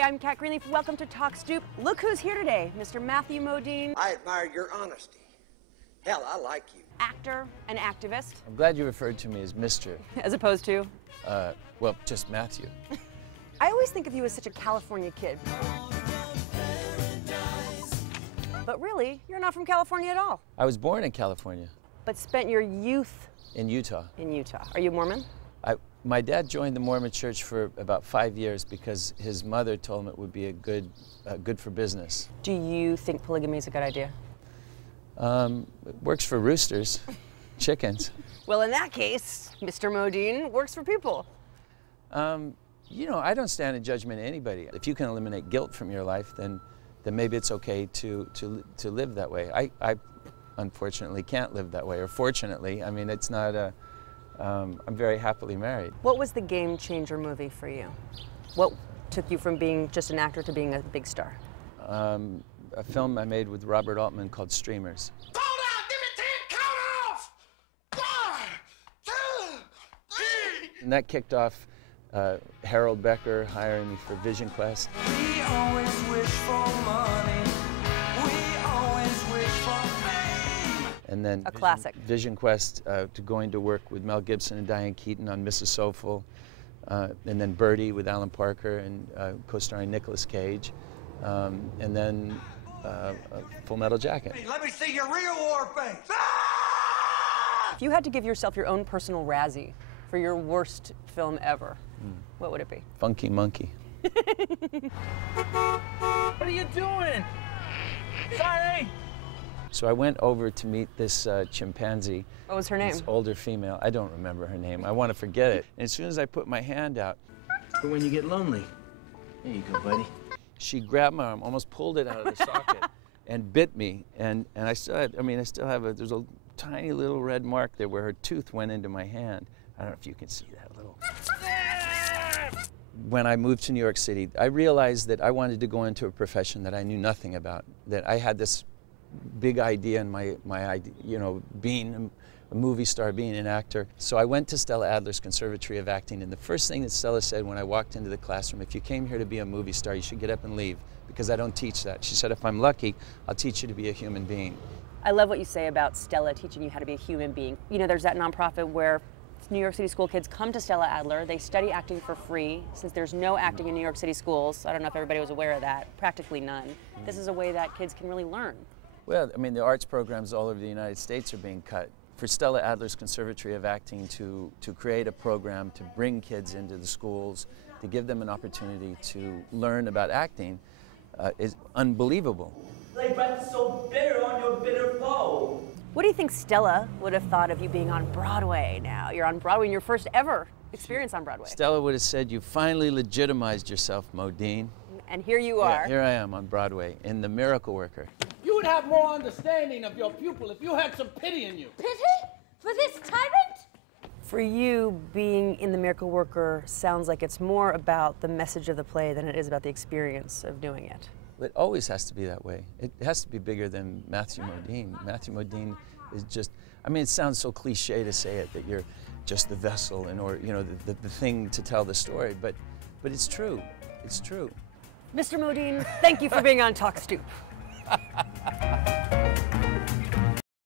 Hey, I'm Cat Greenleaf. Welcome to Talk Stoop. Look who's here today, Mr. Matthew Modine. I admire your honesty. Hell, I like you. Actor and activist. I'm glad you referred to me as Mr. As opposed to? Well, just Matthew. I always think of you as such a California kid. But really, you're not from California at all. I was born in California. But spent your youth in Utah. In Utah. Are you Mormon? My dad joined the Mormon church for about 5 years because his mother told him it would be a good for business. Do you think polygamy is a good idea? It works for roosters, chickens. Well, in that case, Mr. Modine works for people. You know, I don't stand in judgment of anybody. If you can eliminate guilt from your life, then maybe it's okay to live that way. I unfortunately can't live that way, or fortunately. I mean, it's not a... I'm very happily married. What was the game changer movie for you? What took you from being just an actor to being a big star? A film I made with Robert Altman called Streamers. Hold on! Give me 10! Count off! 1, 2, 3! And that kicked off Harold Becker hiring me for Vision Quest. We always wish for money. We always wish for fame. And then a classic. Vision Quest to going to work with Mel Gibson and Diane Keaton on Mrs. Soulful, and then Birdie with Alan Parker and co-starring Nicolas Cage, and then Full Metal Jacket. Hey, let me see your real war face! If you had to give yourself your own personal Razzie for your worst film ever, what would it be? Funky Monkey. What are you doing? Sorry. So I went over to meet this chimpanzee. What was her name? This older female. I don't remember her name. I want to forget it. And as soon as I put my hand out, For when you get lonely. There you go, buddy. she grabbed my arm, almost pulled it out of the socket, and bit me. And I still had, there's a tiny little red mark there where her tooth went into my hand. I don't know if you can see that little. When I moved to New York City, I realized that I wanted to go into a profession that I knew nothing about, that I had this big idea in my idea, you know, being a movie star, being an actor. So I went to Stella Adler's Conservatory of Acting, and the first thing that Stella said when I walked into the classroom, if you came here to be a movie star, you should get up and leave, because I don't teach that. She said, if I'm lucky, I'll teach you to be a human being. I love what you say about Stella teaching you how to be a human being. You know, there's that nonprofit where New York City school kids come to Stella Adler, they study acting for free. Since there's no acting in New York City schools, I don't know if everybody was aware of that, practically none. This is a way that kids can really learn. Well, I mean, the arts programs all over the United States are being cut. For Stella Adler's Conservatory of Acting to create a program to bring kids into the schools, to give them an opportunity to learn about acting is unbelievable. Thy breath is so bitter on your bitter foe. What do you think Stella would have thought of you being on Broadway now? You're on Broadway in your first ever experience on Broadway. Stella would have said, you finally legitimized yourself, Modine. And here you are. Yeah, here I am on Broadway in The Miracle Worker. You would have more understanding of your pupil if you had some pity in you. Pity? For this tyrant? For you, being in The Miracle Worker sounds like it's more about the message of the play than it is about the experience of doing it. It always has to be that way. It has to be bigger than Matthew Modine. Matthew Modine is just, I mean, it sounds so cliche to say it, that you're just the vessel and, or, you know, the thing to tell the story, but it's true. It's true. Mr. Modine, thank you for being on Talk Stoop.